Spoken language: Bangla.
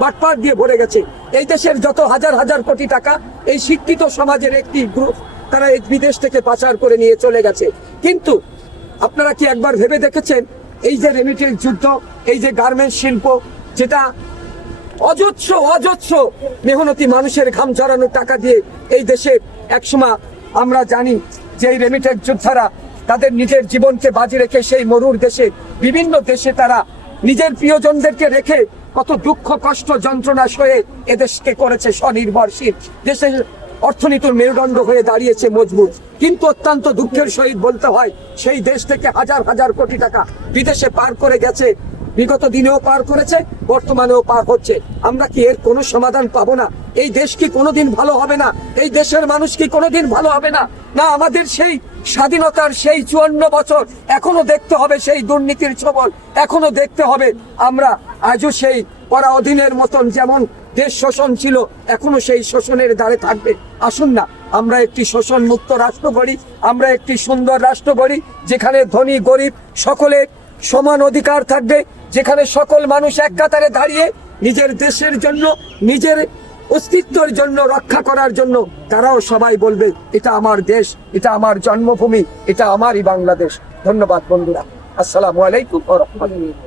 বাটপার দিয়ে ভরে গেছে। এই দেশের যত হাজার হাজার কোটি টাকা এই শিক্ষিত সমাজের একটি গ্রুপ তারা এই বিদেশ থেকে পাচার করে নিয়ে চলে গেছে। কিন্তু আপনারা কি একবার ভেবে দেখেছেন এই যে রেমিটেন্স যুদ্ধ, এই যে গার্মেন্টস শিল্প, যেটা অজস্র মেহনতি মানুষের ঘাম ঝরানো টাকা দিয়ে এই দেশে একসময় আমরা জানি যে এই রেমিটেন্স যোদ্ধারা তাদের নিজের জীবনকে বাজি রেখে সেই মরুর দেশে বিভিন্ন দেশে তারা নিজের প্রিয়জনদেরকে রেখে কত দুঃখ কষ্ট যন্ত্রণা সয়ে এদেশকে করেছে স্বনির্ভরশীল, দেশের অর্থনীতির মেরুদণ্ড হয়ে দাঁড়িয়েছে মজবুত। কিন্তু অত্যন্ত দুঃখের সহিত বলতে হয় সেই দেশ থেকে হাজার হাজার কোটি টাকা বিদেশে পার করে গেছে, বিগত দিনেও পার করেছে, বর্তমানেও পার হচ্ছে। আমরা কি এর কোনো সমাধান পাবো না? এই দেশ কি কোনোদিন ভালো হবে না? এই দেশের মানুষ কি কোনোদিন ভালো হবে না? না, আমাদের সেই স্বাধীনতার সেই 54 বছর এখনো দেখতে হবে সেই দুর্নীতির ছবল, এখনো দেখতে হবে আমরা আজও সেই পরা অধীনের মতন যেমন দেশ শোষণ ছিল এখনো সেই শোষণের দ্বারে থাকবে। আসুন না আমরা একটি শোষণ মুক্ত রাষ্ট্র গড়ি, আমরা একটি সুন্দর রাষ্ট্র গড়ি যেখানে ধনী গরিব সকলের সমান অধিকার থাকবে, যেখানে সকল মানুষ এক কাতারে দাঁড়িয়ে নিজের দেশের জন্য, নিজের অস্তিত্বের জন্য, রক্ষা করার জন্য তারাও সবাই বলবে এটা আমার দেশ, এটা আমার জন্মভূমি, এটা আমারই বাংলাদেশ। ধন্যবাদ বন্ধুরা, আসসালামু আলাইকুম ওয়া রাহমাতুল্লাহ।